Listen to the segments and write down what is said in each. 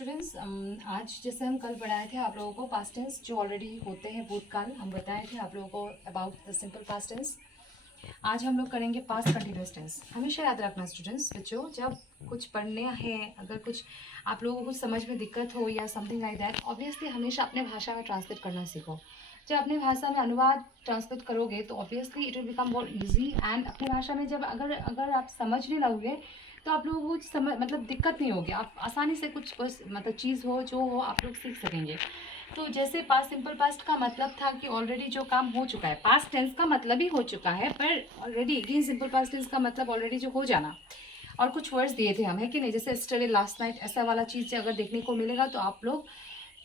Students, आज जैसे हम कल पढ़ाए थे आप लोगों को पास्ट टेंस जो ऑलरेडी होते हैं भूतकाल, हम बताए थे आप लोगों को about the simple past tense. आज हम लोग करेंगे पास्ट कंटिन्यूस टेंस। हमेशा याद रखना स्टूडेंट्स, बच्चों, जब कुछ पढ़ने हैं, अगर कुछ आप लोगों को कुछ समझ में दिक्कत हो या समथिंग लाइक दैट, ऑब्वियसली हमेशा अपने भाषा में ट्रांसलेट करना सीखो। जब अपनी भाषा में अनुवाद ट्रांसलेट करोगे तो obviously it will become more easy. And अपनी भाषा में जब अगर अगर आप समझने लगोगे तो आप लोगों को कुछ समझ मतलब दिक्कत नहीं होगी, आप आसानी से कुछ मतलब चीज़ हो जो हो आप लोग सीख सकेंगे। तो जैसे पास्ट सिंपल पास्ट का मतलब था कि ऑलरेडी जो काम हो चुका है, पास्ट टेंस का मतलब ही हो चुका है, पर already again simple past tense का मतलब ऑलरेडी जो हो जाना। और कुछ वर्ड्स दिए थे हम, है कि नहीं, जैसे स्टडी लास्ट नाइट, ऐसा वाला चीज़ अगर देखने को मिलेगा तो आप लोग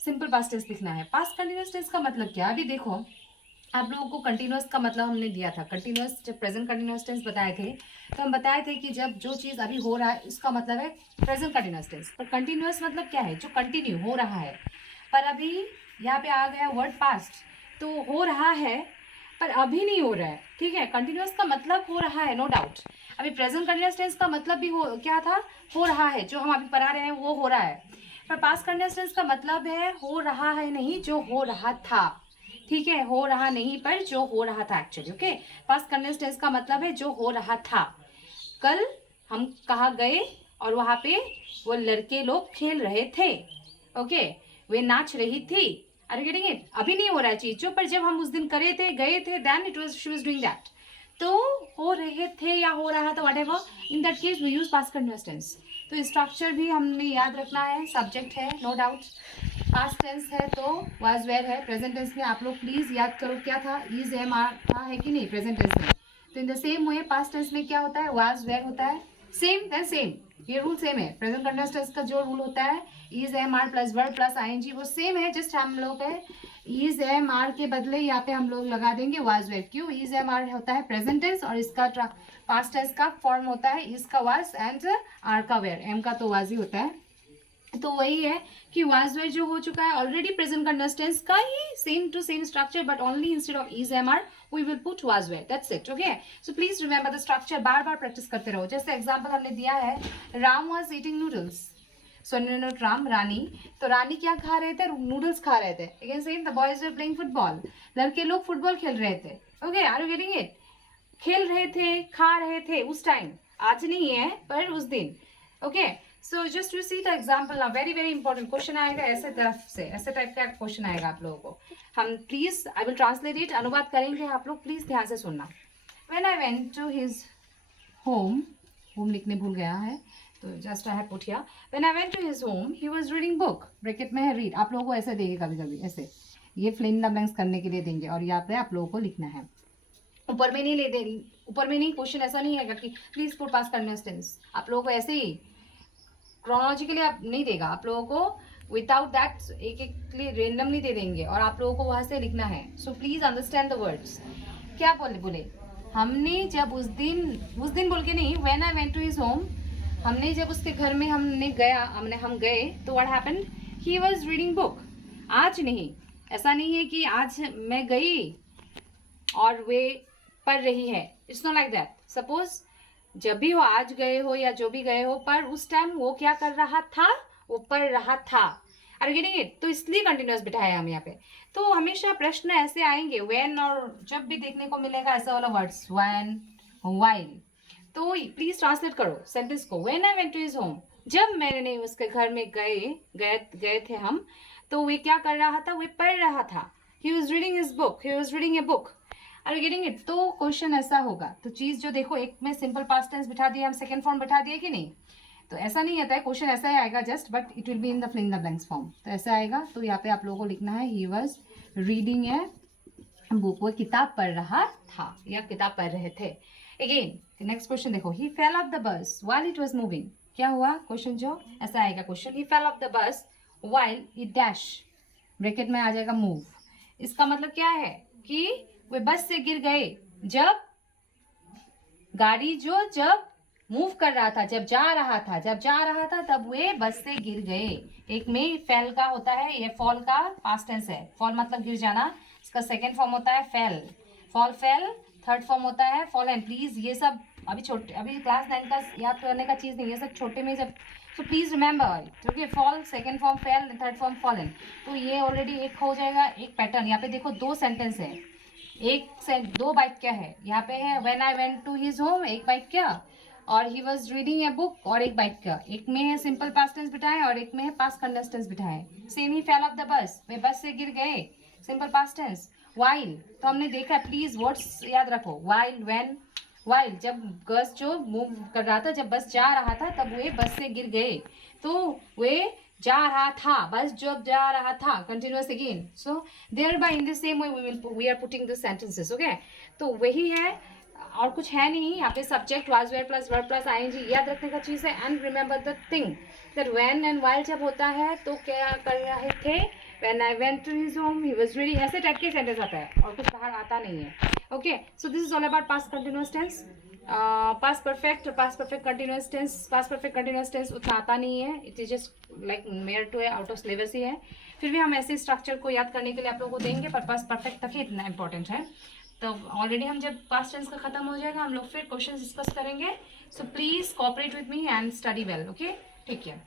सिंपल पास्ट टेंस लिखना है। पास्ट कंटिन्यूस टेंस का मतलब क्या, अभी देखो आप लोगों को कंटिन्यूस का मतलब हमने दिया था। कंटिन्यूस जब प्रेजेंट कंटिन्यूस टेंस बताए थे तो हम बताए थे कि जब जो चीज़ अभी हो रहा है उसका मतलब है प्रेजेंट कंटिन्यूस टेंस। पर कंटिन्यूस मतलब क्या है, जो कंटिन्यू हो रहा है। पर अभी यहाँ पे आ गया वर्ड पास्ट, तो हो रहा है पर अभी नहीं हो रहा है, ठीक है। कंटिन्यूस का मतलब हो रहा है, नो डाउट। अभी प्रेजेंट कंटिन्यूस टेंस का मतलब भी हो क्या था, हो रहा है, जो हम अभी पढ़ा रहे हैं वो हो रहा है। पर पास्ट कंटिन्यूस टेंस का मतलब है हो रहा है नहीं, जो हो रहा था, ठीक है। हो रहा नहीं पर जो हो रहा था actually, okay. Past continuous tense का मतलब है जो हो रहा था। कल हम कहाँ गए और वहां पे वो लड़के लोग खेल रहे थे, ओके। वे नाच रही थी, आर यू गेटिंग इट। अभी नहीं हो रहा है चीज जो, पर जब हम उस दिन करे थे, गए थे, then it was she was doing that. तो हो रहे थे या हो रहा था, whatever, in that case we use past continuous tense. तो स्ट्रक्चर भी हमने याद रखना है, सब्जेक्ट है नो डाउट, पास्ट टेंस है तो वाज वेयर है। प्रेजेंट टेंस में आप लोग प्लीज याद करो क्या था, इज एम आर था, है कि नहीं प्रेजेंट टेंस में। तो in the same way past tense में क्या होता है, वाज वेयर होता है, सेम देन सेम, ये रूल सेम है। प्रेजेंट कंटिन्यूअस टेंस का जो रूल होता है is am are plus verb plus ING, वो सेम है, जस्ट हम लोग है इज एम आर के बदले यहाँ पे हम लोग लगा देंगे वाज वेयर। क्यों, इज एम आर होता है प्रेजेंट टेंस और इसका पास्ट टेंस का फॉर्म होता है इज का वाज एंड आर का वेयर, एम का तो वाज ही होता है। तो वही है कि वाज वेयर जो हो चुका है ऑलरेडी, प्रेजेंट कंटिन्यूअस टेंस का ही same to same structure, but only instead of is am are we will put was were, that's it, okay. So please remember the structure, बार बार प्रैक्टिस करते रहो। जैसे एग्जांपल हमने दिया है, Ram was eating noodles, so note Ram, Rani. तो रानी क्या खा रहे थे, नूडल्स खा रहे थे। Again same, the boys were playing football, लड़के लोग फुटबॉल खेल रहे थे, okay, are you getting it. खेल रहे थे, खा रहे थे उस टाइम, आज नहीं है पर उस दिन, okay. So just to see the example ना, वेरी वेरी इंपॉर्टेंट क्वेश्चन आएगा ऐसे तरफ से, ऐसे टाइप का क्वेश्चन आएगा आप लोगों को। हम please, I will translate it, अनुवाद करेंगे, आप लोग प्लीज ध्यान से सुनना। When I went to his home, home लिखने भूल गया है तो just I have put here, when I went to his home he was reading book, bracket में है रीड। आप लोगों को ऐसे देंगे कभी कभी, ऐसे ये फिल इन द ब्लैंक्स करने के लिए देंगे और यहाँ पे आप लोगों को लिखना है। ऊपर में नहीं ले दे, ऊपर में नहीं, क्वेश्चन ऐसा नहीं है कि please put past continuous tense, आप लोगों को ऐसे ही क्रोनोलॉजिकली आप नहीं देगा, आप लोगों को विदाउट दैट एक एक रेंडमली दे देंगे और आप लोगों को वहां से लिखना है। So please understand the words. क्या बोले, हमने जब उस दिन बोल के नहीं, when I went to his home, हमने जब उसके घर में हम गए तो what happened, he was reading book. आज नहीं, ऐसा नहीं है कि आज मैं गई और वे पढ़ रही है, it's not like that. Suppose जब भी हो, आज गए हो या जो भी गए हो, पर उस टाइम वो क्या कर रहा था, वो पढ़ रहा था, आर यू गेटिंग इट। तो इसलिए कंटिन्यूअस बिठाया हम यहाँ पे। तो हमेशा प्रश्न ऐसे आएंगे व्हेन, और जब भी देखने को मिलेगा ऐसा वाला वर्ड्स, व्हेन, व्हाइल। तो प्लीज ट्रांसलेट करो सेंटेंस को, when I went to his home, जब मैंने उसके घर में गए थे हम, तो वे क्या कर रहा था, वे पढ़ रहा था, he was reading his book, he was reading a book, are you getting it. तो क्वेश्चन ऐसा होगा, तो चीज जो देखो, एक में सिंपल पास्ट टेंस बिठा दिया हम, सेकंड फॉर्म बिठा दिया कि नहीं। तो ऐसा नहीं आता है, क्वेश्चन ऐसा ही आएगा just, but it will be in the fill in the blanks form. तो ऐसा आएगा, तो यहाँ पे आप लोगों को लिखना है ही वाज रीडिंग ए बुक, वो किताब पढ़ रहा था या किताब पढ़ रहे थे। अगेन नेक्स्ट क्वेश्चन देखो, he fell off the bus while it was moving. क्या हुआ, क्वेश्चन जो ऐसा आएगा question, he fell off the bus while it dash, bracket में आ जाएगा मूव। इसका मतलब क्या है कि वे बस से गिर गए जब गाड़ी जब मूव कर रहा था, जब जा रहा था तब वे बस से गिर गए। एक में फेल का होता है, ये फॉल का पास्ट टेंस है, फॉल मतलब गिर जाना, इसका सेकंड फॉर्म होता है fail, fall fail, third form होता है फॉल। एंड प्लीज ये सब अभी क्लास 9 का याद करने का चीज नहीं, ये सब छोटे में जब सो please remember, okay, fall, second form fail, third form fallen. तो ये ऑलरेडी एक हो जाएगा, एक पैटर्न। यहाँ पे देखो दो सेंटेंस है, एक से दो बाइट क्या है यहाँ पे है, when I went to his home, एक बाइट क्या, और he was reading a book, और एक बाइट का, एक में है सिंपल पास्ट टेंस बिठाए और एक में है पास्ट कंटिन्यूअस टेंस बिठाए। सेम ही फेल ऑफ द बस, वे बस से गिर गए, सिंपल पास्ट टेंस। वाइल, तो हमने देखा, प्लीज वर्ड्स याद रखो, वाइल, व्हेन, वाइल, जब बस जो मूव कर रहा था, जब बस जा रहा था, तब वे बस से गिर गए, तो वे जा रहा था, बस जब जा रहा था, continuous again. So thereby in the same way we are putting the sentences, okay. तो वही है, और कुछ है नहीं यहाँ पे। Subject was were plus verb plus ING याद रखने का चीज़ है। And remember the thing that when and while जब होता है तो क्या कर रहे थे, when I went to his home he was reading, ऐसे टाइप के सेंटेंस आता है और कुछ बाहर आता नहीं है, okay. So this is all about past continuous tense. Past perfect, past perfect continuous tense, past perfect continuous tense उतना आता नहीं है, it is just like mere to out of syllabus ही है। फिर भी हम ऐसे स्ट्रक्चर को याद करने के लिए आप लोगों को देंगे, पर पास्ट परफेक्ट तक ही इतना इंपॉर्टेंट है। तो ऑलरेडी हम जब पास्ट टेंस का खत्म हो जाएगा, हम लोग फिर क्वेश्चन डिस्कस करेंगे। So please cooperate with me and study well, okay, take care.